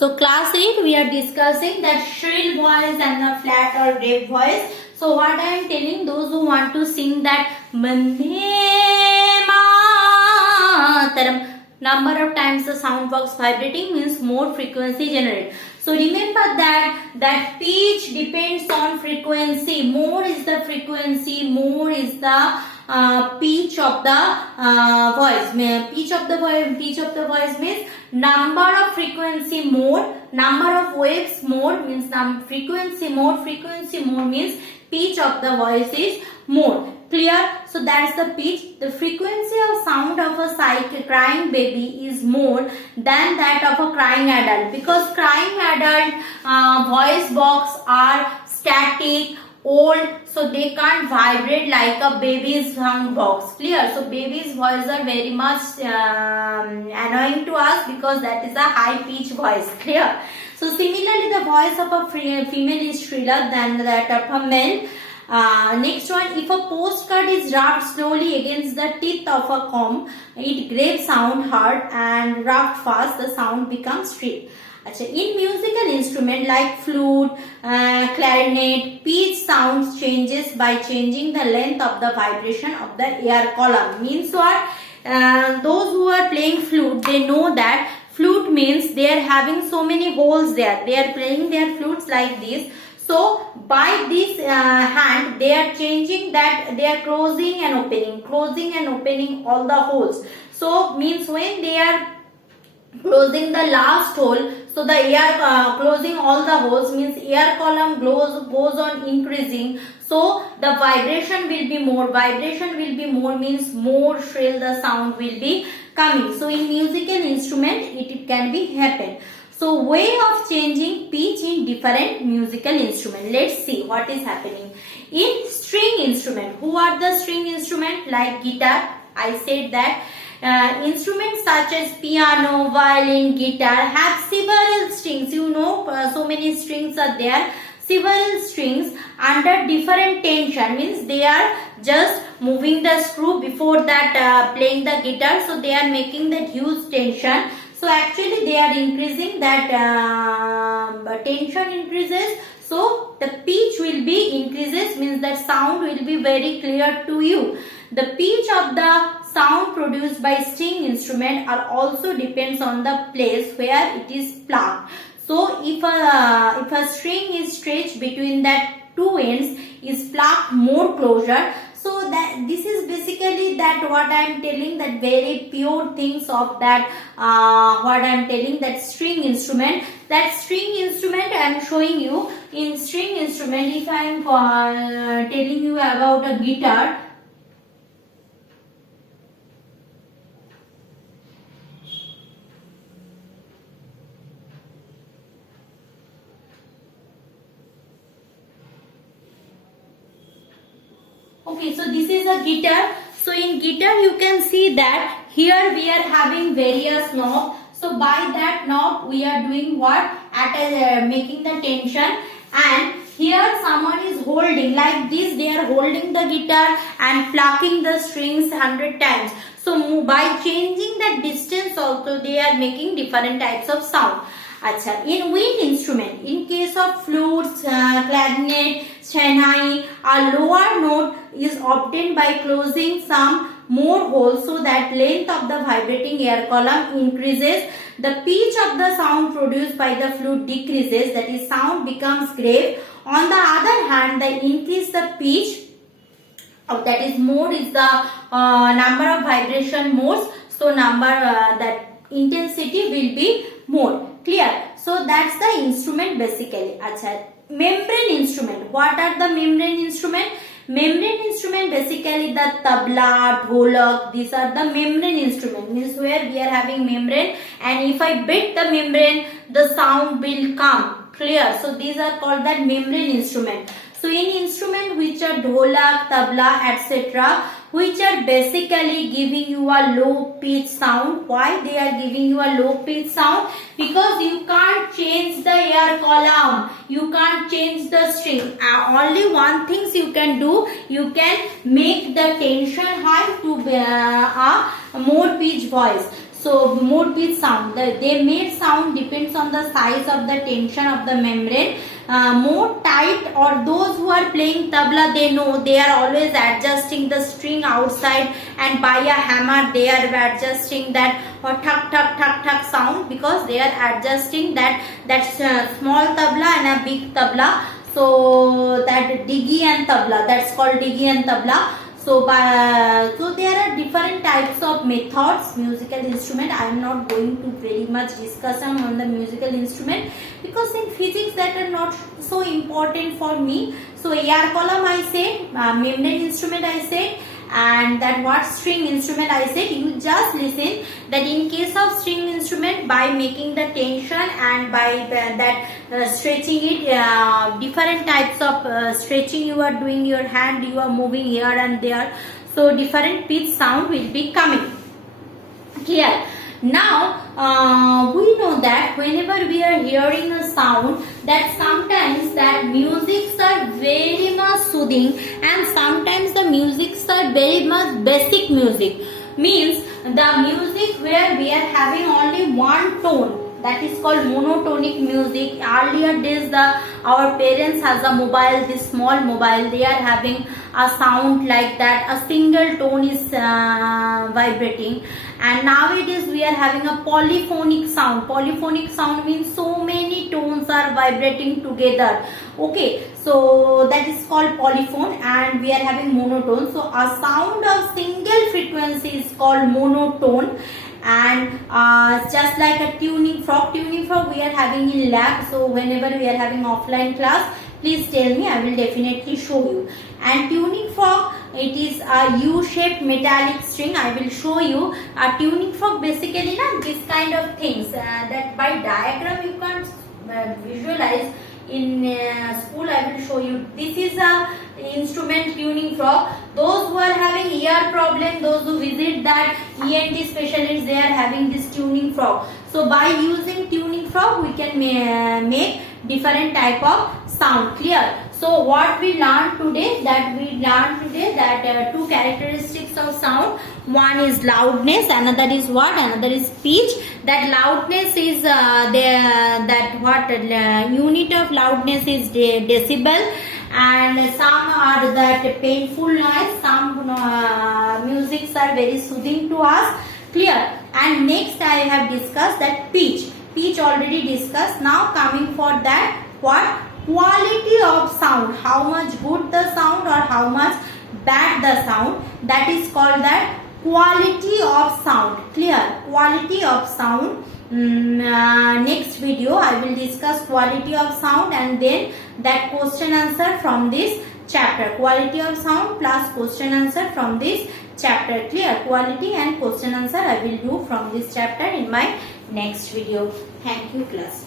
So class 8 we are discussing the shrill voice and the flat or grave voice. So what I am telling those who want to sing that Vande Mataram, number of times the sound box vibrating means more frequency generated. So remember that pitch depends on frequency. More is the frequency, more is the pitch of the voice. Pitch of the voice means number of frequency more, number of waves more means frequency more means pitch of the voice is more. Clear? So that's the pitch. The frequency of sound of a crying baby is more than that of a crying adult, because crying adult voice box are static, old, so they can't vibrate like a baby's sound box. Clear? So baby's voice are very much annoying to us because that is a high pitch voice. Clear? So similarly the voice of a female is shriller than that of a male. Next one, if a postcard is rubbed slowly against the teeth of a comb, it grave sound hard, and rubbed fast the sound becomes shrill. In musical instrument like flute, clarinet, pitch sounds changes by changing the length of the vibration of the air column. Means what? Those who are playing flute, they know that flute means they are having so many holes there. They are playing their flutes like this. So by this hand they are changing that, they are closing and opening all the holes. So means when they are closing the last hole, so the air closing all the holes means air column goes on increasing, so the vibration will be more means more shrill the sound will be coming. So in musical instrument it can be happen. So way of changing pitch in different musical instrument. Let's see what is happening in string instrument. Who are the string instrument? Like guitar, I said that instruments such as piano, violin, guitar have several strings. You know, so many strings are there. Several strings under different tension means they are just moving the screw before that playing the guitar. So they are making that huge tension. So actually they are increasing that tension increases. So the pitch will be increases means that sound will be very clear to you. The pitch of the sound produced by string instrument are also depends on the place where it is plucked. So if a string is stretched between that two ends is plucked more closer. So that this is basically that what I am telling, that very pure things of that what I am telling, that string instrument. That string instrument I am showing you. In string instrument, if I am telling you about a guitar. Okay, so this is a guitar. So in guitar you can see that here we are having various knobs. So by that knob we are doing what? Making the tension, and here someone is holding like this. They are holding the guitar and plucking the strings 100 times. So by changing the distance also they are making different types of sound. In wind instrument, in case of flutes, clarinet, shahnayi, a lower note is obtained by closing some more holes, so that length of the vibrating air column increases. The pitch of the sound produced by the flute decreases, that is sound becomes grave. On the other hand, the increase the pitch of that is more is the number of vibration modes, so that intensity will be more. Clear? So that's the instrument basically. Membrane instrument. What are the membrane instrument? Membrane instrument basically the tabla, dholak, these are the membrane instrument. Means where we are having membrane, and if I beat the membrane, the sound will come. Clear? So these are called that membrane instrument. So in instrument which are dholak, tabla, etc., which are basically giving you a low pitch sound. Why they are giving you a low pitch sound? Because you can't change the air column, you can't change the string. Only one things you can do, you can make the tension high to a more pitch voice. So mode pitch sound, they made sound depends on the size of the tension of the membrane. More tight, or those who are playing tabla, they know they are always adjusting the string outside, and by a hammer they are adjusting that or thak thak thak thak sound, because they are adjusting that small tabla and a big tabla. So that dighi and tabla, that's called dighi and tabla. So there are different types of methods, musical instrument. I am not going to very much discussion on the musical instrument, because in physics that are not so important for me. So air column I said, membrane instrument I said, and that what string instrument I said. You just listen that in case of string instrument, by making the tension and by stretching it, different types of stretching you are doing, your hand you are moving here and there, so different pitch sound will be coming. Clear? Now we know that whenever we are hearing a sound, that sometimes that musics are very much soothing, and sometimes the musics are very much basic music. Means the music where we are having only one tone, that is called monotonic music. Earlier days our parents has a mobile, this small mobile, they are having a sound like that, a single tone is vibrating. And nowadays we are having a polyphonic sound. Polyphonic sound means so many tones are vibrating together. Okay, so that is called polyphone, and we are having monotone. So a sound of single frequency is called monotone. And just like a tuning frog we are having in lab. So whenever we are having offline class, please tell me, I will definitely show you. And tuning frog, it is a U-shaped metallic string. I will show you. A tuning frog basically this kind of things that by diagram you can't visualize. In school I will show you. This is a instrument tuning frog. Those who are having ear problem, those who visit that ENT specialist, they are having this tuning frog. So by using tuning frog we can make different type of sound. Clear? So what we learned today, that two characteristics of sound. One is loudness, another is what? Another is pitch. That loudness is unit of loudness is decibel, and some are that painful noise, some musics are very soothing to us. Clear? And next I have discussed that pitch. Pitch already discussed. Now coming for that, what? Quality of sound. How much good the sound or how much bad the sound. That is called that quality of sound. Clear? Quality of sound. Next video I will discuss quality of sound, and then that question answer from this chapter. Quality of sound plus question answer from this chapter. Clear? Quality and question answer I will do from this chapter in my next video. Thank you class.